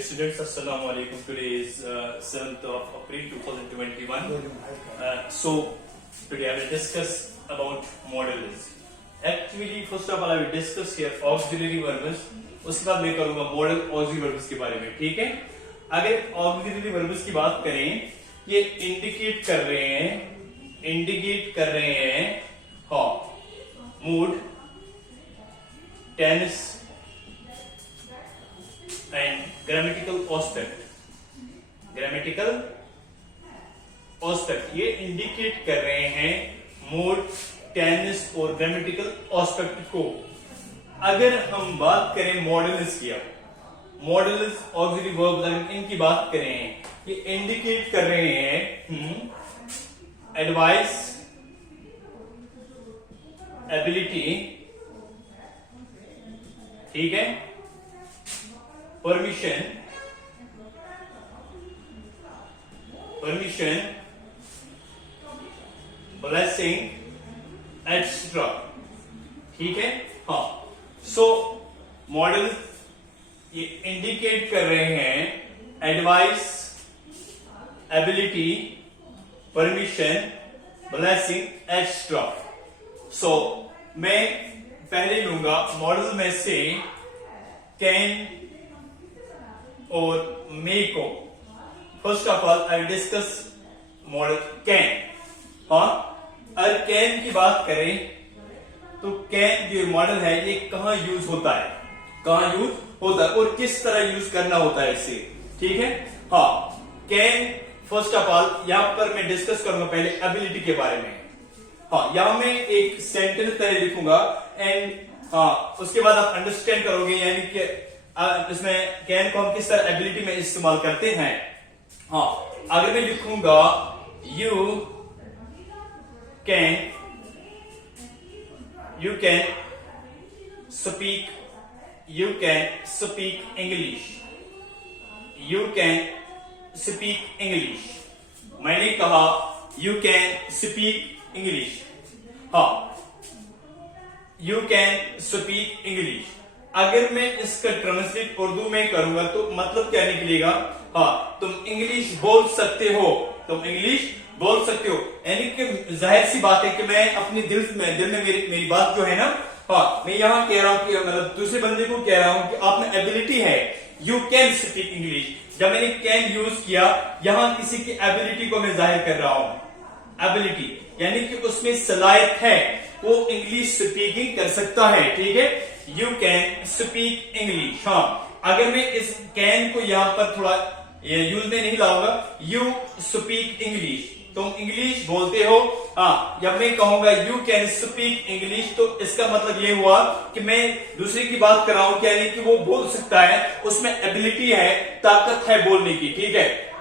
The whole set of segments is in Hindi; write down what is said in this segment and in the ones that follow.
Dear students, Assalamu alaikum. Today is 7th of April 2021. So, today I will discuss about modals. Actually, first of all, I will discuss here auxiliary verbs. उसके बाद मैं करूंगा मॉडल ऑक्सिलरी वर्ब्स के बारे में, ठीक है। अगर ऑक्सिलरी वर्ब्स की बात करें, ये इंडिकेट कर रहे हैं हाँ mood, tense and grammatical aspect ये इंडिकेट कर रहे हैं मूड, टेंस और ग्रामेटिकल ऑस्पेक्ट को। अगर हम बात करें मॉडल्स की, मॉडल्स ऑक्सिलरी वर्ब्स अगर इनकी बात करें, ये इंडिकेट कर रहे हैं एडवाइस, एबिलिटी, ठीक है, परमिशन, ब्लेसिंग एक्स्ट्रा, ठीक है। हाँ, सो मॉडल ये इंडिकेट कर रहे हैं advice, ability, permission, blessing extra. So मैं पहले लूंगा मॉडल में से कैन और मे को। First of all I discuss model can. हाँ, अगर कैन की बात करें तो कैन जो मॉडल है ये कहां यूज होता है और किस तरह यूज करना होता है इसे, ठीक है। हाँ, कैन फर्स्ट ऑफ ऑल यहां पर मैं डिस्कस करूंगा पहले एबिलिटी के बारे में। हाँ, यहां मैं एक सेंटेंस पहले लिखूंगा एंड हाँ उसके बाद आप अंडरस्टैंड करोगे यानी कि इसमें कैन को हम किस तरह एबिलिटी में इस्तेमाल करते हैं। हाँ, अगर मैं लिखूंगा यू कैन स्पीक इंग्लिश। मैंने कहा यू कैन स्पीक इंग्लिश। हाँ, यू कैन स्पीक इंग्लिश। अगर मैं इसका ट्रांसलेट उर्दू में करूंगा तो मतलब क्या निकलेगा? हाँ, तुम इंग्लिश बोल सकते हो, यानी कि जाहिर सी बात है कि मैं अपने दिल में मेरी बात जो है ना, हाँ मैं यहाँ कह रहा हूँ कि मतलब दूसरे बंदे को कह रहा हूँ कि आप में एबिलिटी है, यू कैन स्पीक इंग्लिश। जब मैंने कैन यूज किया, यहाँ किसी की एबिलिटी को मैं जाहिर कर रहा हूँ। एबिलिटी यानी कि उसमें सलाहियत है, वो इंग्लिश स्पीकिंग कर सकता है, ठीक है। You can speak English. हाँ, अगर मैं इस कैन को यहाँ पर थोड़ा यूज में नहीं लाऊंगा, यू स्पीक इंग्लिश, तुम इंग्लिश बोलते हो। हाँ, जब मैं कहूंगा यू कैन स्पीक इंग्लिश तो इसका मतलब ये हुआ कि मैं दूसरे की बात कर रहा हूं, यानी कि वो बोल सकता है, उसमें एबिलिटी है, ताकत है बोलने की, ठीक है।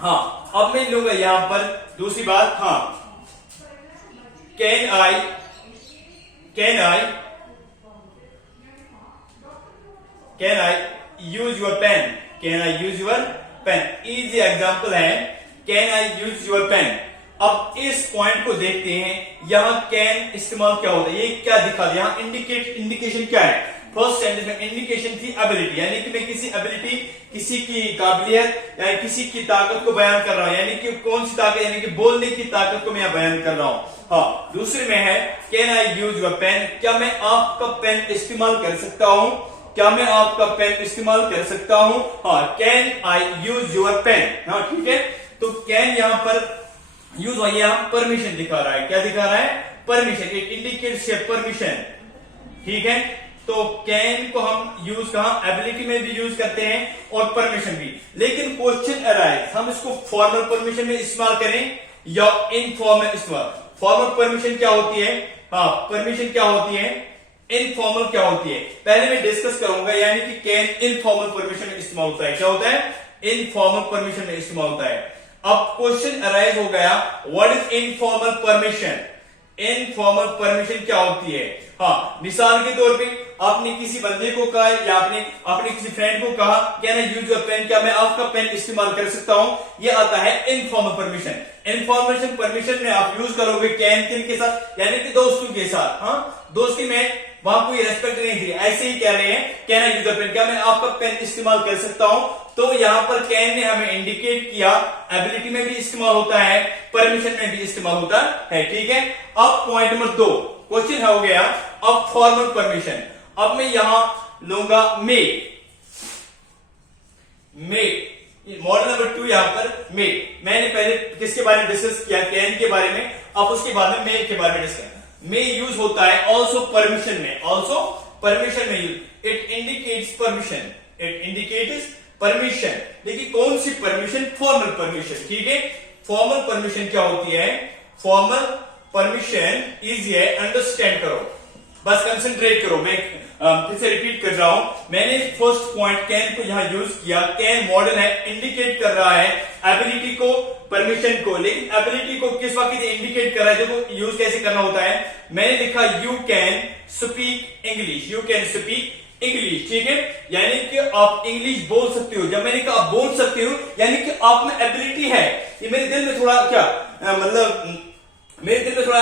हाँ, अब मैं लूंगा यहां पर दूसरी बात। हाँ, can I use your pen? Easy example है, can I use your pen. अब इस पॉइंट को देखते हैं, यहां कैन इस्तेमाल क्या होता है, ये क्या दिखा दिया? यहां इंडिकेशन क्या है? फर्स्ट सेंटेंस में इंडिकेशन थी एबिलिटी, यानी कि मैं किसी एबिलिटी, किसी की काबिलियत या किसी की ताकत को बयान कर रहा हूं, यानी कि कौन सी ताकत, यानी कि बोलने की ताकत को मैं बयान कर रहा हूं। हाँ, दूसरे में है can I use your pen, क्या मैं आपका पेन इस्तेमाल कर सकता हूं? हाँ, can I use your pen. हाँ, ठीक है। तो कैन यहां पर यूज हुआ, यहां परमिशन दिखा रहा है। क्या दिखा रहा है? परमिशन। इट इंडिकेट्स परमिशन, ठीक है। तो कैन को हम यूज कहां? एबिलिटी में भी यूज करते हैं और परमिशन भी। लेकिन क्वेश्चन अराइज, हम इसको फॉर्मल परमिशन में इस्तेमाल करें या इनफॉर्मल इस्तेमाल? फॉर्मल परमिशन क्या होती है? हाँ, परमिशन क्या होती है? इनफॉर्मल क्या होती है? पहले मैं डिस्कस करूंगा, यानी कि कैन इनफॉर्मल परमिशन में इस्तेमाल होता है। क्या होता है? इनफॉर्मल परमिशन में इस्तेमाल होता है। अब क्वेश्चन अराइज हो गया, what is informal permission? Informal permission क्या होती है? हाँ, मिसाल के तौर पे आपने किसी बंदे को कहा या आपने किसी फ्रेंड को कहा, can I use your pen, क्या मैं आपका पेन इस्तेमाल कर सकता हूं? ये आता है इनफॉर्मल परमिशन। इनफॉर्मेशन परमिशन में आप यूज करोगे कैन किन के साथ, यानी कि दोस्तों के साथ। हाँ, दोस्ती में वहां कोई रेस्पेक्ट नहीं दी, ऐसे ही कह रहे हैं can I use your pen, क्या मैं आपका पेन इस्तेमाल कर सकता हूं। तो यहां पर कैन ने हमें इंडिकेट किया, एबिलिटी में भी इस्तेमाल होता है, परमिशन में भी इस्तेमाल होता है, ठीक है। अब पॉइंट नंबर 2 क्वेश्चन हो गया अब फॉर्मल परमिशन। अब मैं यहां लूंगा मे मॉडल नंबर 2 यहां पर मे। मैंने पहले किसके बारे में डिस्कस किया, कैन के बारे में, अब उसके बाद में मे के बारे में डिस्कस। मे यूज होता है ऑल्सो परमिशन में, ऑल्सो परमिशन में use, it indicates permission, it indicates permission. देखिए कौन सी परमिशन, फॉर्मल परमिशन, ठीक है। फॉर्मल परमिशन क्या होती है, फॉर्मल परमिशन इजी है, अंडरस्टैंड करो, बस कंसंट्रेट करो। मैं फिर से रिपीट कर रहा हूं, मैंने फर्स्ट पॉइंट कैन को यहां यूज किया। कैन मॉडल है, इंडिकेट कर रहा है एबिलिटी को, परमिशन को, लेकिन एबिलिटी को किस वक्त इंडिकेट कर रहा है, देखो यूज कैसे करना होता है। मैंने लिखा you can speak English, you can speak English, ठीक है, यानी कि आप इंग्लिश बोल सकते हो। जब मैंने कहा आप बोल सकते हो, यानी कि आप में एबिलिटी है। ये मेरे दिल में थोड़ा क्या मेरे दिल में थोड़ा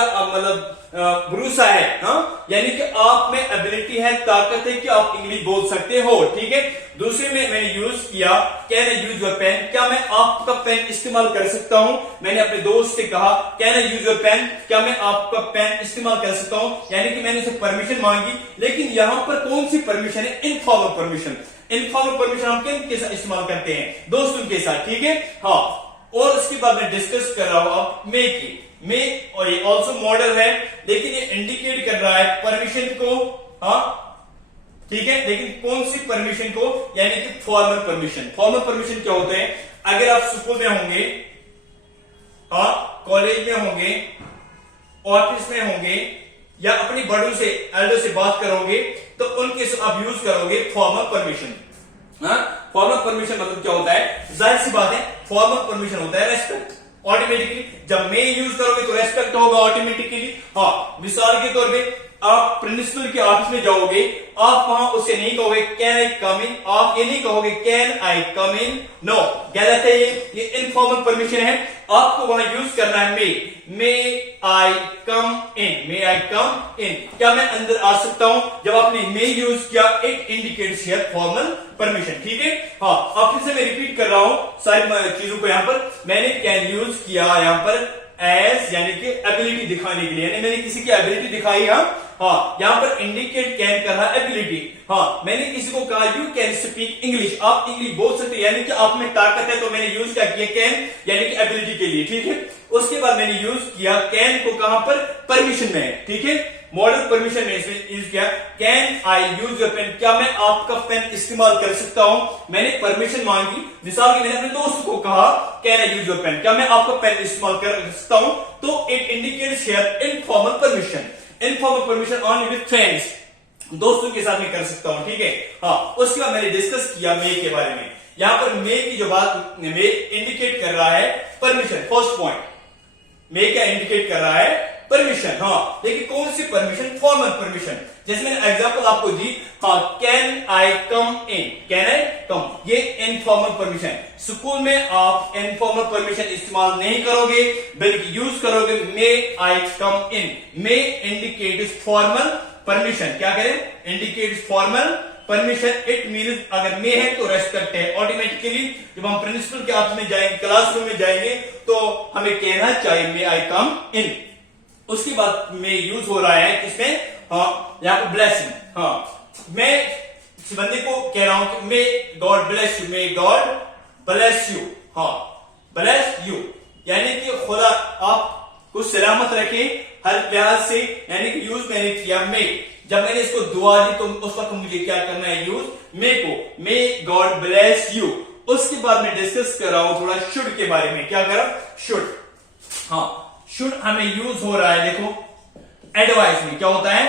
भरोसा है, हाँ, यानी कि आप में एबिलिटी है, ताकत है कि आप इंग्लिश बोल सकते हो, ठीक है। दूसरे में मैंने यूज किया can I use your pen, क्या मैं आपका पेन इस्तेमाल कर सकता हूं। मैंने अपने दोस्त से कहा can I use your pen, क्या मैं आपका पेन इस्तेमाल कर सकता हूं, यानी कि मैंने उसे परमिशन मांगी। लेकिन यहां पर कौन सी परमिशन है, इनफॉर्मल परमिशन। इनफॉर्मल परमिशन हम किन साथ इस्तेमाल करते हैं, दोस्तों के साथ, ठीक है, हाँ। और उसके बाद मैं डिस्कस कर रहा हूं अब मे की, मे और ये ऑल्सो मॉडल है, लेकिन ये इंडिकेट कर रहा है परमिशन को, हाँ, ठीक है। लेकिन कौन सी परमिशन को, यानी कि फॉर्मल परमिशन। फॉर्मल परमिशन क्या होते हैं, अगर आप स्कूल में होंगे, हाँ, कॉलेज में होंगे, ऑफिस में होंगे, या अपनी बड़ों से, एल्डर से बात करोगे, तो उनके आप यूज करोगे फॉर्मल परमिशन। फॉर्मल परमिशन मतलब क्या होता है, जाहिर सी बात है, फॉर्मल परमिशन होता है रेस्पेक्ट, ऑटोमेटिकली। जब मैं यूज करोगे तो रेस्पेक्ट होगा ऑटोमेटिकली। हाँ, मिसाल के तौर पे आप प्रिंसिपल के ऑफिस में जाओगे, आप वहां उसे नहीं कहोगे कैन आई कम इन, आप ये नहीं कहोगे can I come in, no, गलत है, ये इनफॉर्मल परमिशन है। आपको वहां यूज करना है मे आई कम इन, मे आई कम इन, क्या मैं अंदर आ सकता हूं। जब आपने मे यूज किया, it indicates here formal permission, ठीक है। हाँ, अब फिर से मैं रिपीट कर रहा हूं सारी चीजों को। यहां पर मैंने कैन यूज किया यहां पर एज, यानी कि एबिलिटी दिखाने के लिए, यानी मैंने किसी की एबिलिटी दिखाई है, हाँ, यहां पर इंडिकेट कैन कर रहा है एबिलिटी। हाँ, मैंने किसी को कहा यू कैन स्पीक इंग्लिश, आप इंग्लिश बोल सकते हैं, यानी कि आप में ताकत है, तो मैंने यूज क्या किया कैन, यानी कि एबिलिटी के लिए, ठीक है। उसके बाद मैंने यूज किया कैन को कहां पर, परमिशन में, ठीक है, मॉडल परमिशन में यूज किया can I use your pen, क्या मैं आपका पेन इस्तेमाल कर सकता हूं। मैंने परमिशन मांगी, मिसाल की मैंने अपने दोस्त को कहा can I use your pen, क्या मैं आपका पेन इस्तेमाल कर सकता हूं, तो it indicates here informal permission. Informal permission only with friends, दोस्तों के साथ में कर सकता हूं, ठीक है। हाँ, उसके बाद मैंने डिस्कस किया मे के बारे में। यहां पर मे की जो बात, मे इंडिकेट कर रहा है परमिशन, फर्स्ट पॉइंट, मे क्या इंडिकेट कर रहा है, परमिशन। हाँ, लेकिन कौन सी परमिशन, फॉर्मल परमिशन। जैसे मैंने एग्जांपल आपको दी, हाँ, can I come in, can I कम, ये इनफॉर्मल परमिशन। स्कूल में आप इनफॉर्मल परमिशन इस्तेमाल नहीं करोगे, बल्कि यूज करोगे मे आई कम इन। मे इंडिकेट्स फॉर्मल परमिशन, क्या करें, indicates formal permission. It means अगर मे है तो रेस्पेक्ट है ऑटोमेटिकली। जब हम प्रिंसिपल के ऑफिस में जाएंगे, क्लासरूम में जाएंगे, तो हमें कहना चाहिए मे आई कम इन। उसके बाद में यूज हो रहा है किसमें, हाँ, यहां पर ब्लेसिंग। हाँ, मैं इस बंदे को कह रहा हूं कि may God bless you, may God bless you, हाँ, ब्लेस यू, यानी कि खुदा आपको सलामत रखे हर लिहाज से, यानी कि यूज मैंने किया मे। जब मैंने इसको दुआ दी तो उस वक्त मुझे क्या करना है, यूज मे को, मे गॉड ब्लेस यू। उसके बाद मैं डिस्कस कर रहा हूं थोड़ा शुड के बारे में, क्या करा, शुड। हाँ, शुड हमें यूज हो रहा है, देखो एडवाइस में, क्या होता है,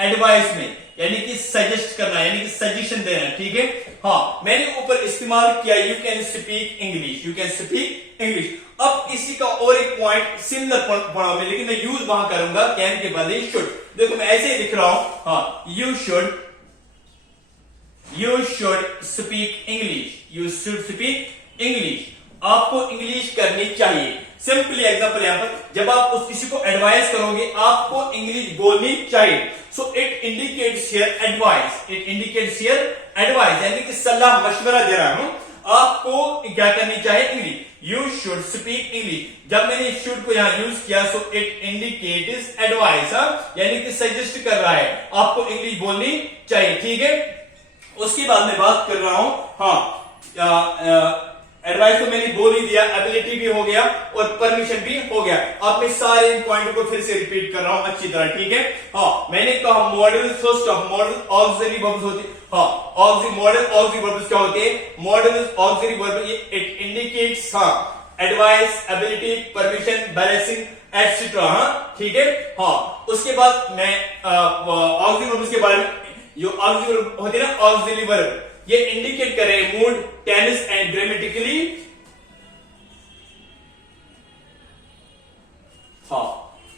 एडवाइस में, यानी कि सजेस्ट करना, यानी कि सजेशन देना, ठीक है। हाँ, मैंने ऊपर इस्तेमाल किया you can speak English, you can speak English. अब इसी का और एक पॉइंट सिमिलर पढ़ा मैं, लेकिन मैं यूज वहां करूंगा कैन के बदले शुड। देखो मैं ऐसे ही लिख रहा हूं, हाँ, you should speak English, you should speak English, आपको इंग्लिश करनी चाहिए। सिंपली एग्जांपल यहां पर जब आप उस किसी को एडवाइस करोगे आपको इंग्लिश बोलनी चाहिए। So it indicates here advice, it indicates here advice, यानी कि सलाह मशवरा दे रहा हूं आपको क्या करनी चाहिए, English. You should speak English, जब मैंने शुड को यहां यूज किया सो इट इंडिकेट्स एडवाइस, यानी कि सजेस्ट कर रहा है आपको इंग्लिश बोलनी चाहिए, ठीक है। उसके बाद मैं बात कर रहा हूं, हाँ एडवाइस तो मैंने बोल ही दिया, एबिलिटी भी हो गया और परमिशन भी हो गया। अब मैं सारे पॉइंट को फिर से रिपीट कर रहा हूं अच्छी तरह, ठीक है। हाँ मैंने कहा model, first of model auxiliary verbs होते, हाँ मॉडल ऑक्सिलरी वर्ब्स क्या होते हैं, model auxiliary verb it indicates advice, ability, permission, balancing etcetera, ठीक है। हाँ उसके बाद मैं ऑक्सिलरी वर्ब्स के बारे में, जो ऑक्सिलरी वर्ब होते हैं ना, ऑक्सिलरी वर्ब ये इंडिकेट कर रहे हैं mood, tense and grammatically,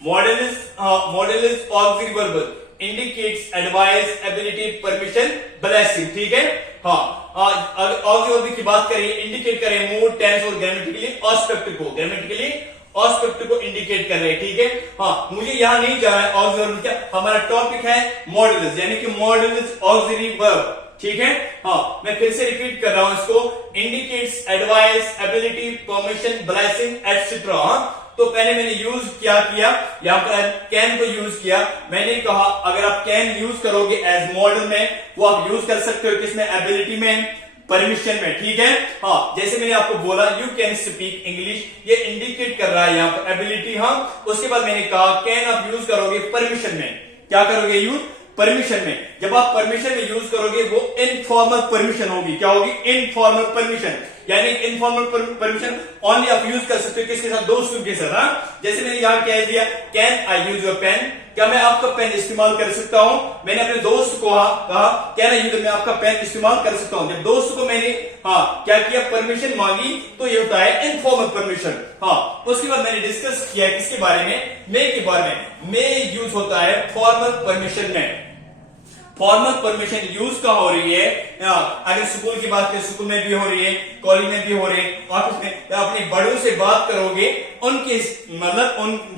modal is auxiliary verb indicates advice, ability, permission, blessing, ठीक है। ऑक्सिलरी वर्ब की बात करें इंडिकेट करें मूड, टेंस और ग्रामेटिकली ऑस्पेक्ट को इंडिकेट कर रहे हैं, ठीक है। हाँ मुझे यहां नहीं जाना है ऑक्सिलरी वर्ब क्या, हमारा टॉपिक है मॉडल्स, यानी कि मॉडल इज ऑक्सिलरी वर्ब, ठीक है। हाँ मैं फिर से रिपीट कर रहा हूं इसको, indicates advice, ability, permission, blessing etcetera. तो पहले मैंने यूज क्या किया, यहां पर कैन को यूज किया। मैंने कहा अगर आप कैन यूज करोगे एज मॉडल में, वो आप यूज कर सकते हो किसमें, एबिलिटी में, परमिशन में, ठीक है। हाँ जैसे मैंने आपको बोला यू कैन स्पीक इंग्लिश, ये इंडिकेट कर रहा है यहाँ पर एबिलिटी। हाँ उसके बाद मैंने कहा कैन आप यूज करोगे परमिशन में, क्या करोगे यूज, परमिशन में। जब आप परमिशन में यूज करोगे वो इनफॉर्मल परमिशन होगी, क्या होगी, इनफॉर्मल परमिशन, यानी इनफॉर्मल परमिशन ओनली आप यूज कर सकते हो किसके साथ, दोस्तों के साथ। जैसे मैंने यहां कह दिया can I use your pen, क्या मैं आपका पेन इस्तेमाल कर सकता हूं, मैंने अपने दोस्त को कहा क्या नहीं मैं आपका पेन इस्तेमाल कर सकता हूं। जब दोस्त को मैंने क्या किया, परमिशन मांगी, तो ये होता है इनफॉर्मल परमिशन। उसके बाद मैंने डिस्कस किया किसके बारे में, मे के बारे में। मे यूज होता है फॉर्मल परमिशन में। फॉर्मल परमिशन यूज कहां हो रही है, अगर स्कूल की बात करें स्कूल में भी हो रही है, कॉलेज में भी हो रही है, ऑफिस में, या अपने बड़ों से बात करोगे उनके मतलब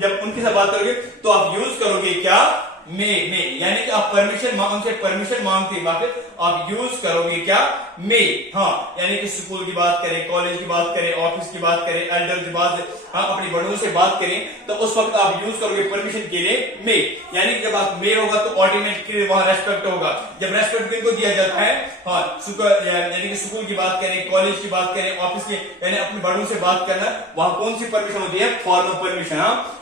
जब उनके साथ बात करोगे तो आप यूज करोगे क्या, मे, यानी कि आप उनसे परमिशन मांगते वक्त आप यूज करोगे क्या, मे। यानी कि स्कूल की बात करें, कॉलेज की बात करें, ऑफिस की बात करें, एल्डर की बात, अपनी बड़ों से बात करें तो उस वक्त आप यूज करोगे परमिशन के लिए मे। यानी कि जब आप मे होगा तो ऑटोमेटिकली वहां रेस्पेक्ट होगा। जब रेस्पेक्ट किनको दिया जाता है, यानी कि स्कूल की बात करें, कॉलेज की बात करें, ऑफिस की, यानी अपने बड़ों से बात करना, वहां कौन सी परमिशन होती है, फॉर्मल परमिशन।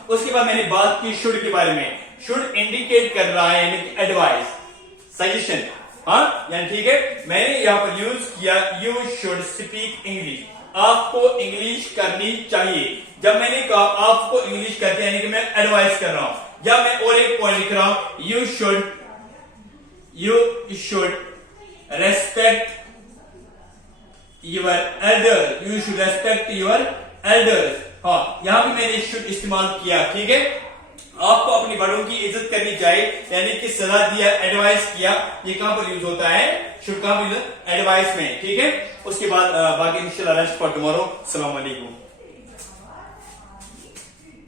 उसके बाद मैंने बात की शुड के बारे में। शुड इंडिकेट कर रहा है यानी कि एडवाइस, सजेशन, यानी ठीक है। मैंने यहां पर यूज किया यू शुड स्पीक इंग्लिश, आपको इंग्लिश करनी चाहिए। जब मैंने कहा आपको इंग्लिश करते यानी कि मैं एडवाइस कर रहा हूं। जब मैं और एक पॉइंट लिख रहा हूं, you should respect your Elder, you should respect your elders. यहां भी मैंने शुड इस्तेमाल किया, ठीक है। आपको अपनी बड़ों की इज्जत करनी चाहिए, यानी कि सलाह दिया, एडवाइस किया, ये कहां पर यूज होता है, शुड कहां पर यूज, एडवाइस में, ठीक है। उसके बाद बाकी इंशाल्लाह रेस्ट फॉर टुमारो। अस्सलाम वालेकुम।